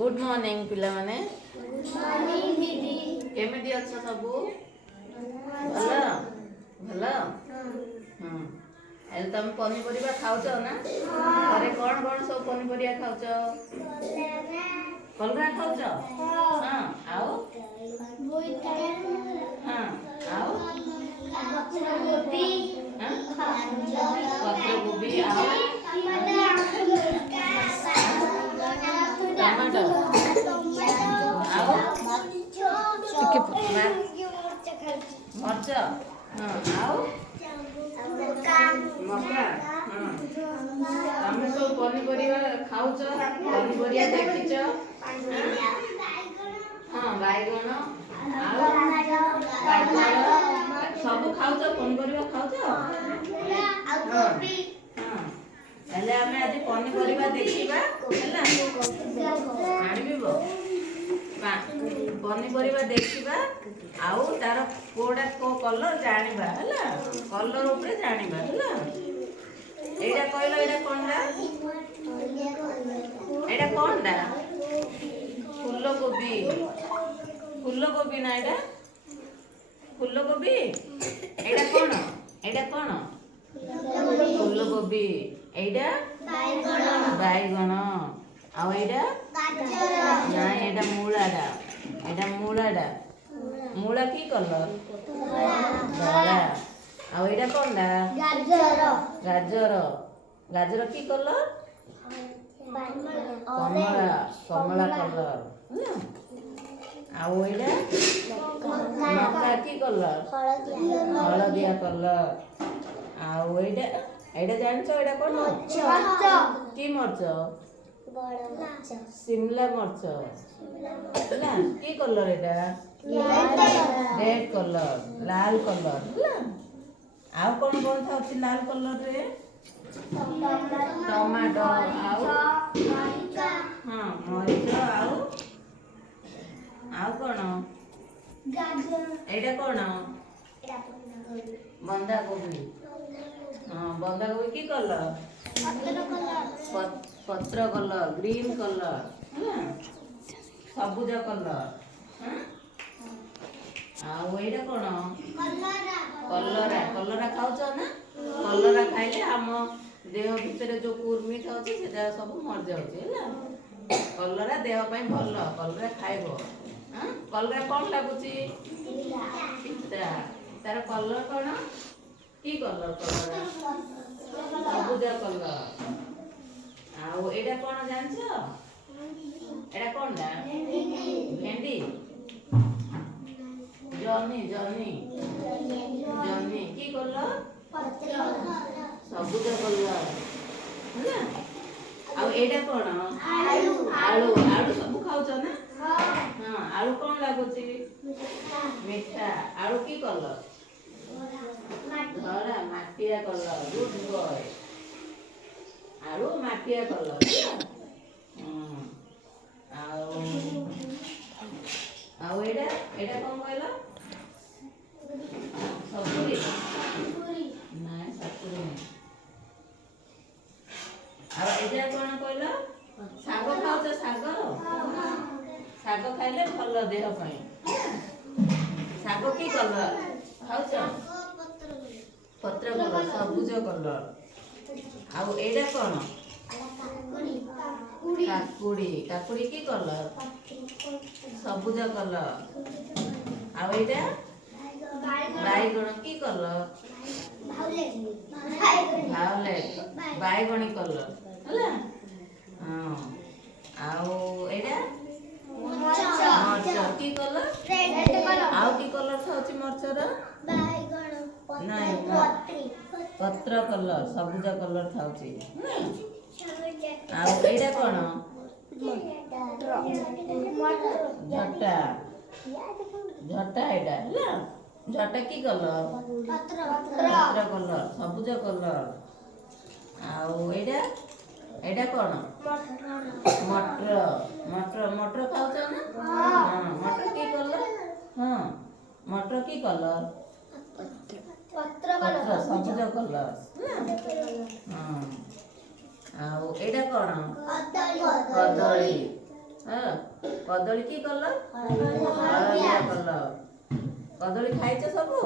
Good morning पिला माने morning दीदी केमिति अछ सबु भल भल एल तुम पनीपरिया खाऊच ना घरे कौन कौन सब पनीपरिया खाऊच कलरा खाऊच हां आओ हां आओ पत्र गोभी आओ टमाटर आओ मर्च हां आओ मक्का हां तमे सब पनीपरिया खाऊच पनीपरिया देखिच हां बैगण आओ सब खाऊच पनीपरिया खाऊच हेले आमे आज पनीपरिया देखिबा हैला आनिबिबो पनीपरिया देखिबा आउ तार कोडा को कलर जानिबा हैला कलर ऊपर जानिबा हैला एडा कहलो एडा कोनडा फूल गोभी ना एडा फूल गोभी एडा कोन फूल गोभी एडा बैगण आउ एडा ना एडा मूलाडा मूला की कलर धड़ा आउ एडा कोनडा गाजर की कलर कमला कलर आउ एडा मक्का की कलर हलदिया कलर आउ एडा जानछो एडा कोन की मर्च शिमला मर्च ना की कलर एडा रेड कलर लाल कलर ना आउ कोन था अछि लाल कलर रे टमाटो आउ हां मरीच आउ कोन एडा कोन बंधा गोभी हां बंधा गोभी की कलर पत्र कलर ग्रीन कलर सबुज कलर आउ एडा कोन कलरा खाऊच ना कलरा खाइले हम देह भितर जो कुर्मी थाउची सेटा सब मर जाउची हैला कलरा देह पई भल कलरा खाइबो कलरा कोन लागुची पिता तार कलर कोन की कलर कलरा सबुज कलर आउ एडा कोन जानछो एडा कोनडा भेंडी जनी की कलर सबुज कलर हैला आउ एडा कोन आलू सब खाऊछ ना हां आलू कोन लागुची मीठा आलू की कलर धड़ा माटिया कलर गुड बॉय आलू माटिया कलर आउ एडा कोन कहला सपुरी नहीं सपुरी नहीं आ एजा कोन कहला साग खाउछ साग खाइले भल देह पई साग की कलर खाउछ पत्र कलर सबुज कलर आउ एडा कोन काकुड़ी की कलर सबुज कलर आउ एडा बैगण की कलर भायोलेट बैगणी कलर हैला हां आउ एडा मर्च की कलर आउ की कलर थाउची मर्च र नहीं पत्र कलर सबुज कलर थाउची आउ एडा कोन झटा एडा हैला झटा की कलर पत्र कलर सबुज कलर आउ एडा कोन मटर खाऊछ ना हां मटर की कलर हां मटर की कलर पत्र सबुज कलर हां आउ एडा कोन कदली ହଁ କଦଳୀ କି କଲର? ହଳଦିଆ। ହଳଦିଆ କଲର। କଦଳୀ ଖାଇଛ ସବୁ?